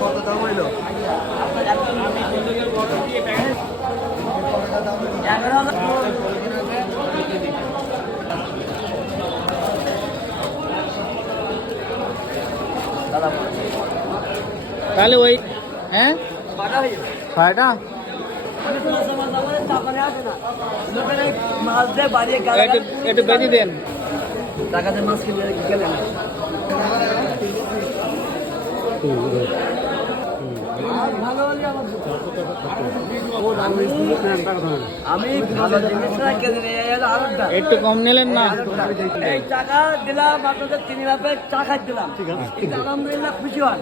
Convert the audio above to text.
কত দাম হইলো? তাহলে ওই হ্যাঁ ছয়টা একটু বেশি দেন টাকাতে মাছ কিনে গেলেন আমি ভালো জিনিস একটু কম নিলেন না এই টাকা দিলাম আপনাদের 3 লাখের চা খাই দিলাম আলহামদুলিল্লাহ খুশি হয়।